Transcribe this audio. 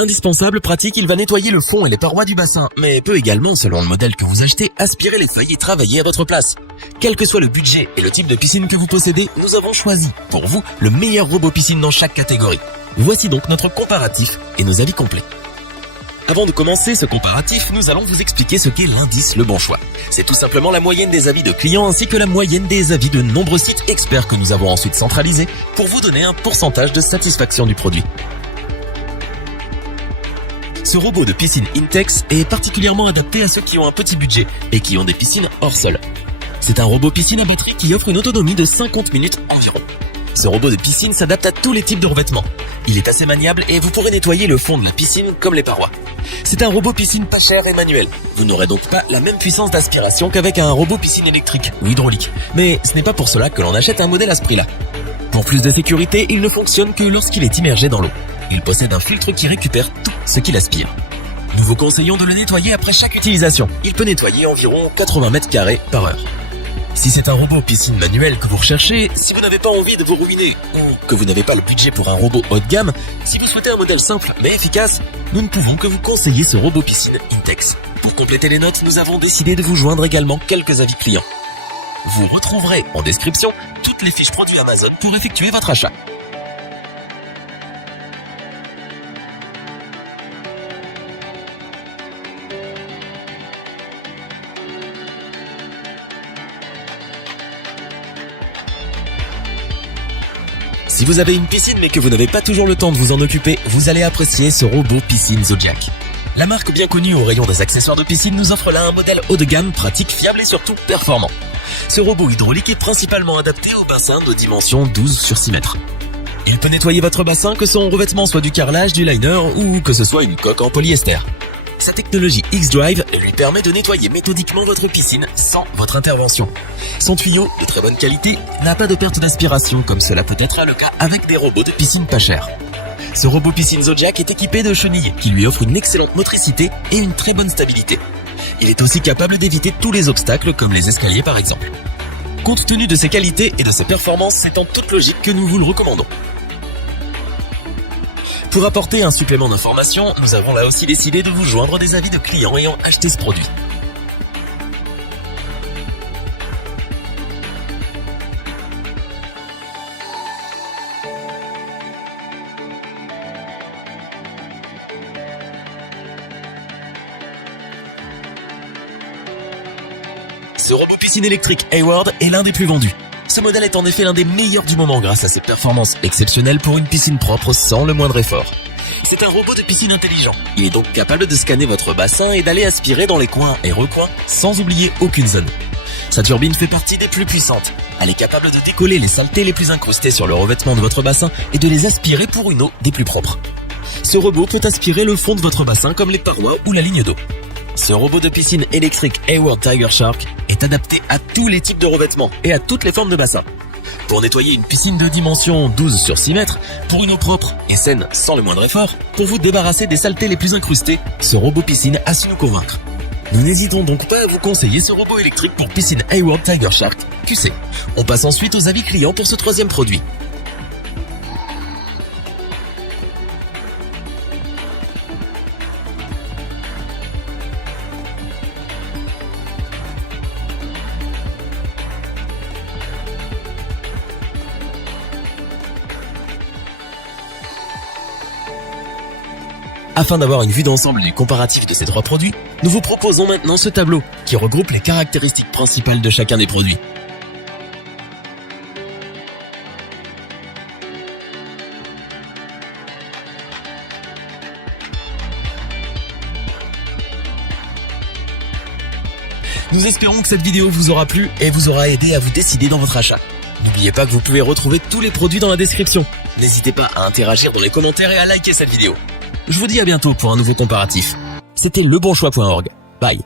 Indispensable, pratique, il va nettoyer le fond et les parois du bassin, mais peut également, selon le modèle que vous achetez, aspirer les feuilles et travailler à votre place. Quel que soit le budget et le type de piscine que vous possédez, nous avons choisi, pour vous, le meilleur robot piscine dans chaque catégorie. Voici donc notre comparatif et nos avis complets. Avant de commencer ce comparatif, nous allons vous expliquer ce qu'est l'indice Le Bon Choix. C'est tout simplement la moyenne des avis de clients ainsi que la moyenne des avis de nombreux sites experts que nous avons ensuite centralisés pour vous donner un pourcentage de satisfaction du produit. Ce robot de piscine Intex est particulièrement adapté à ceux qui ont un petit budget et qui ont des piscines hors sol. C'est un robot piscine à batterie qui offre une autonomie de 50 minutes environ. Ce robot de piscine s'adapte à tous les types de revêtements. Il est assez maniable et vous pourrez nettoyer le fond de la piscine comme les parois. C'est un robot piscine pas cher et manuel. Vous n'aurez donc pas la même puissance d'aspiration qu'avec un robot piscine électrique ou hydraulique. Mais ce n'est pas pour cela que l'on achète un modèle à ce prix-là. Pour plus de sécurité, il ne fonctionne que lorsqu'il est immergé dans l'eau. Il possède un filtre qui récupère tout ce qu'il aspire. Nous vous conseillons de le nettoyer après chaque utilisation. Il peut nettoyer environ 80 mètres carrés par heure. Si c'est un robot piscine manuel que vous recherchez, si vous n'avez pas envie de vous ruiner ou que vous n'avez pas le budget pour un robot haut de gamme, si vous souhaitez un modèle simple mais efficace, nous ne pouvons que vous conseiller ce robot piscine Intex. Pour compléter les notes, nous avons décidé de vous joindre également quelques avis clients. Vous retrouverez en description toutes les fiches produits Amazon pour effectuer votre achat. Si vous avez une piscine mais que vous n'avez pas toujours le temps de vous en occuper, vous allez apprécier ce robot piscine Zodiac. La marque bien connue au rayon des accessoires de piscine nous offre là un modèle haut de gamme, pratique, fiable et surtout performant. Ce robot hydraulique est principalement adapté au bassin de dimension 12 sur 6 mètres. Il peut nettoyer votre bassin que son revêtement soit du carrelage, du liner ou que ce soit une coque en polyester. Sa technologie X-Drive lui permet de nettoyer méthodiquement votre piscine sans votre intervention. Son tuyau, de très bonne qualité, n'a pas de perte d'aspiration comme cela peut être le cas avec des robots de piscine pas chers. Ce robot piscine Zodiac est équipé de chenilles qui lui offrent une excellente motricité et une très bonne stabilité. Il est aussi capable d'éviter tous les obstacles comme les escaliers par exemple. Compte tenu de ses qualités et de ses performances, c'est en toute logique que nous vous le recommandons. Pour apporter un supplément d'information, nous avons là aussi décidé de vous joindre des avis de clients ayant acheté ce produit. Ce robot piscine électrique Hayward est l'un des plus vendus. Ce modèle est en effet l'un des meilleurs du moment grâce à ses performances exceptionnelles pour une piscine propre sans le moindre effort. C'est un robot de piscine intelligent. Il est donc capable de scanner votre bassin et d'aller aspirer dans les coins et recoins sans oublier aucune zone. Sa turbine fait partie des plus puissantes. Elle est capable de décoller les saletés les plus incrustées sur le revêtement de votre bassin et de les aspirer pour une eau des plus propres. Ce robot peut aspirer le fond de votre bassin comme les parois ou la ligne d'eau. Ce robot de piscine électrique Hayward Tiger Shark est adapté à tous les types de revêtements et à toutes les formes de bassin. Pour nettoyer une piscine de dimension 12 sur 6 mètres, pour une eau propre et saine sans le moindre effort, pour vous débarrasser des saletés les plus incrustées, ce robot piscine a su nous convaincre. Nous n'hésitons donc pas à vous conseiller ce robot électrique pour piscine Hayward Tiger Shark QC. On passe ensuite aux avis clients pour ce troisième produit. Afin d'avoir une vue d'ensemble du comparatif de ces trois produits, nous vous proposons maintenant ce tableau qui regroupe les caractéristiques principales de chacun des produits. Nous espérons que cette vidéo vous aura plu et vous aura aidé à vous décider dans votre achat. N'oubliez pas que vous pouvez retrouver tous les produits dans la description. N'hésitez pas à interagir dans les commentaires et à liker cette vidéo. Je vous dis à bientôt pour un nouveau comparatif. C'était lebonchoix.org. Bye.